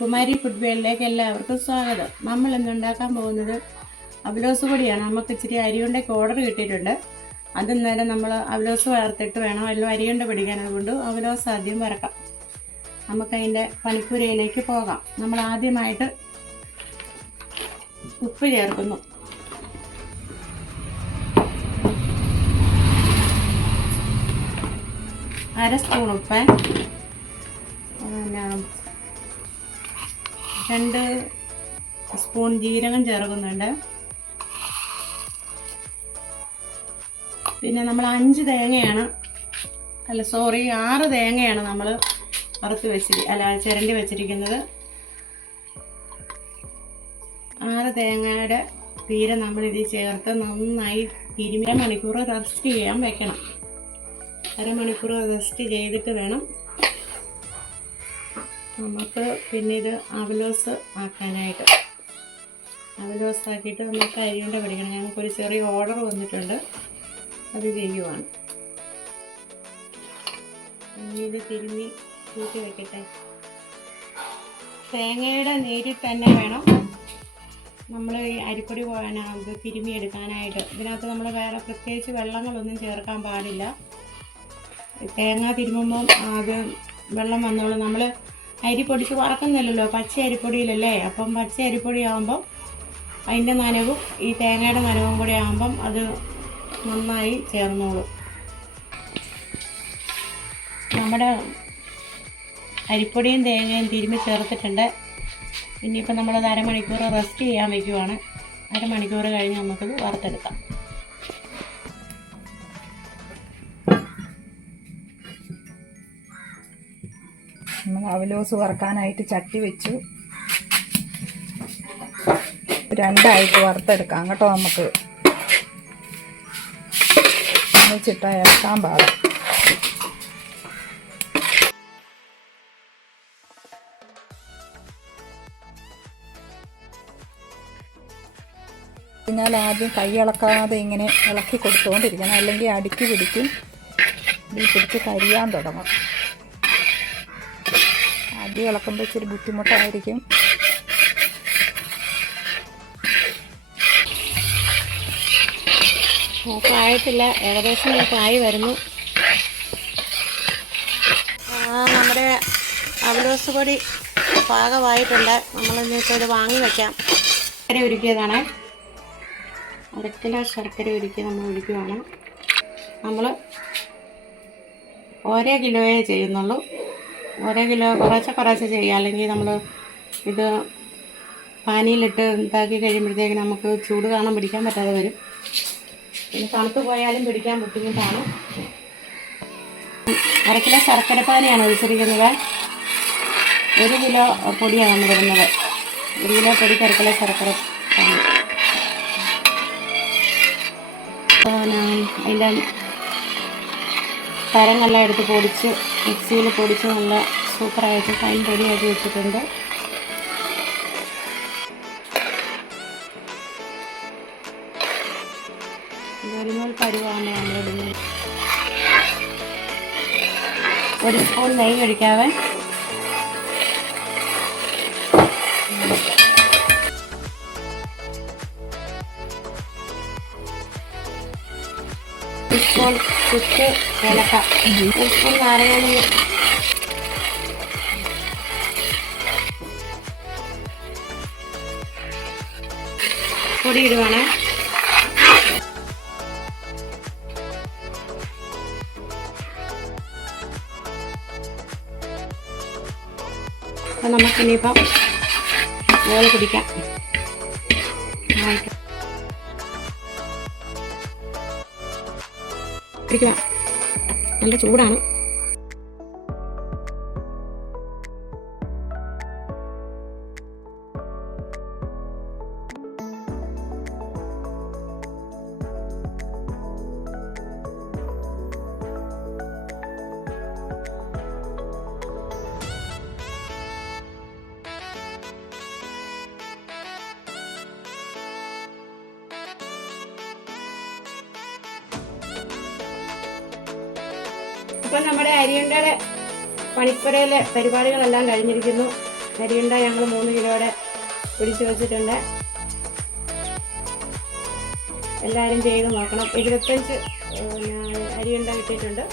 Kumari food വേളിലേക്ക് എല്ലാവർക്കും സ്വാഗതം. നമ്മൾ ഇന്ന് ഉണ്ടാക്കാൻ പോകുന്നത് അവലോസ് പൊടിയാണ്. നമുക്ക് ഇച്ചിരി അരിയുണ്ടൊക്കെ ഓർഡർ കിട്ടിയിട്ടുണ്ട്. അത് നമ്മൾ അവലോസ് വറുത്തിട്ട് വേണം. എല്ലാം അരിയുണ്ട പിടിക്കാൻ. അതുകൊണ്ട് അവലോസ് ആദ്യം വറക്കാം. നമുക്കതിന്റെ പണിപ്പുരയിലേക്ക് പോകാം. നമ്മൾ ആദ്യമായിട്ട് ഉപ്പ് ചേർക്കുന്നു. അര സ്പൂൺ ഉപ്പ്. രണ്ട് സ്പൂൺ ജീരകം ചേർക്കുന്നുണ്ട്. പിന്നെ നമ്മൾ അഞ്ച് തേങ്ങയാണ് അല്ല സോറി ആറ് തേങ്ങയാണ് നമ്മൾ വറുത്ത് വെച്ചിരി അല്ല ചിരണ്ടി വെച്ചിരിക്കുന്നത്. ആറ് തേങ്ങയുടെ തീരെ നമ്മൾ ഇതിൽ ചേർത്ത് നന്നായി തിരുമിയ മണിക്കൂർ റെസ്റ്റ് ചെയ്യാൻ വെക്കണം. അരമണിക്കൂർ റെസ്റ്റ് ചെയ്തിട്ട് വേണം നമുക്ക് പിന്നീട് അവലോസ് ആക്കാനായിട്ട്. അവലോസ് ആക്കിയിട്ട് നമുക്ക് അരിയുണ്ട പിടിക്കണം. ഞങ്ങൾക്കൊരു ചെറിയ ഓർഡർ വന്നിട്ടുണ്ട്. അത് ചെയ്യുവാണ്. ഇനി ഇത് തിരുമ്മി കൂട്ടി വയ്ക്കട്ടെ തേങ്ങയുടെ നീരിൽ തന്നെ വേണം. നമ്മൾ ഈ അരിപ്പൊടി തിരുമ്മി എടുക്കാനായിട്ട്. ഇതിനകത്ത് നമ്മൾ വേറെ പ്രത്യേകിച്ച് വെള്ളങ്ങളൊന്നും ചേർക്കാൻ പാടില്ല. തേങ്ങ തിരുമ്മുമ്പം അത് വെള്ളം വന്നോളും. നമ്മൾ അരി പൊടിച്ച് വറക്കുന്നില്ലല്ലോ പച്ച അരിപ്പൊടിയിലല്ലേ? അപ്പം പച്ച അരിപ്പൊടി ആകുമ്പം അതിന്റെ നനവും ഈ തേങ്ങയുടെ നനവും കൂടി ആകുമ്പം അത് നന്നായി ചേർന്നോളും. നമ്മുടെ അരിപ്പൊടിയും തേങ്ങയും തിരുമ്മി ചേർത്തിട്ടുണ്ട്. ഇനിയിപ്പോൾ നമ്മളത് അരമണിക്കൂർ റെസ്റ്റ് ചെയ്യാൻ വയ്ക്കുവാണ് അരമണിക്കൂർ കഴിഞ്ഞ് നമുക്കത് വറുത്തെടുക്കാം. അവലോസ് വറുക്കാനായിട്ട് ചട്ടി വെച്ചു. രണ്ടായിട്ട് വറുത്തെടുക്കാം കേട്ടോ നമുക്ക്. ചിട്ട ഇറക്കാൻ പാടാം. കഴിഞ്ഞാൽ ആദ്യം കൈ ഇളക്കാതെ ഇങ്ങനെ ഇളക്കി കൊടുത്തുകൊണ്ടിരിക്കണം അല്ലെങ്കിൽ അടുക്കി പിടിക്കും. ഇതിൽ പിടിച്ച് കരിയാൻ തുടങ്ങും. ആദ്യം ഇളക്കുമ്പോൾ ഇച്ചിരി ബുദ്ധിമുട്ടായിരിക്കും. ായിട്ടില്ല ഏകദേശം ആയി വരുന്നു. നമ്മുടെ അവലോസ് പൊടി പാകമായിട്ടുണ്ട്. നമ്മൾ ഇന്നിപ്പോൾ ഇത് വാങ്ങി വയ്ക്കാം ശർക്കര ഉരുക്കിയതാണ്. അര ശർക്കര ഉരുക്കി നമ്മൾ ഒഴിക്കുവാണ് നമ്മൾ ഒരേ കിലോയേ ചെയ്യുന്നുള്ളൂ. ഓരോ കിലോ കുറേശ്ശെ കുറേശ്ശെ ചെയ്യുക അല്ലെങ്കിൽ നമ്മൾ ഇത് പാനിയിലിട്ട് ഇതാക്കി കഴിയുമ്പോഴത്തേക്ക് നമുക്ക് ചൂട് കാണാൻ പിടിക്കാൻ പറ്റാതെ വരും. പിന്നെ തണുത്ത് പോയാലും പിടിക്കാൻ ബുദ്ധിമുട്ടാണ്. അര കിലോ ശർക്കര പാനിയാണ് ഒഴിച്ചിരിക്കുന്നത്. ഒരു കിലോ പൊടിയാണ് വരുന്നത് ഒരു കിലോ പൊടി അര കിലോ ശർക്കര പാനി. അതിന്റെ തരങ്ങളെല്ലാം എടുത്ത് പൊടിച്ച് മിക്സിയിൽ പൊടിച്ച് നല്ല സൂപ്പറായിട്ട് ഫൈൻ പൊടിയാക്കി വെച്ചിട്ടുണ്ട്. പരുവാണ് നമ്മളിടുന്നത്. ഒരു സ്പൂൺ നെയ്യ് ഒഴിക്കാവേ. സ്പൂൺ ചുറ്റ് ഏലക്ക ഒരു സ്പൂൺ നാരങ്ങ പൊടി ഇടുവാണേ അപ്പം നമുക്കിനിയിപ്പം ഓല കുടിക്കാം ആയിട്ട്. കുടിക്കുക നല്ല ചൂടാണ്. അപ്പം നമ്മുടെ അരിയുണ്ടയുടെ പണിപ്പുരയിലെ പരിപാടികളെല്ലാം കഴിഞ്ഞിരിക്കുന്നു. അരിയുണ്ട ഞങ്ങൾ മൂന്ന് കിലോയുടെ പിടിച്ചു വെച്ചിട്ടുണ്ട്. എല്ലാവരും ചെയ്ത് നോക്കണം. ഇരുപത്തഞ്ച് അരിയുണ്ട കിട്ടിയിട്ടുണ്ട്.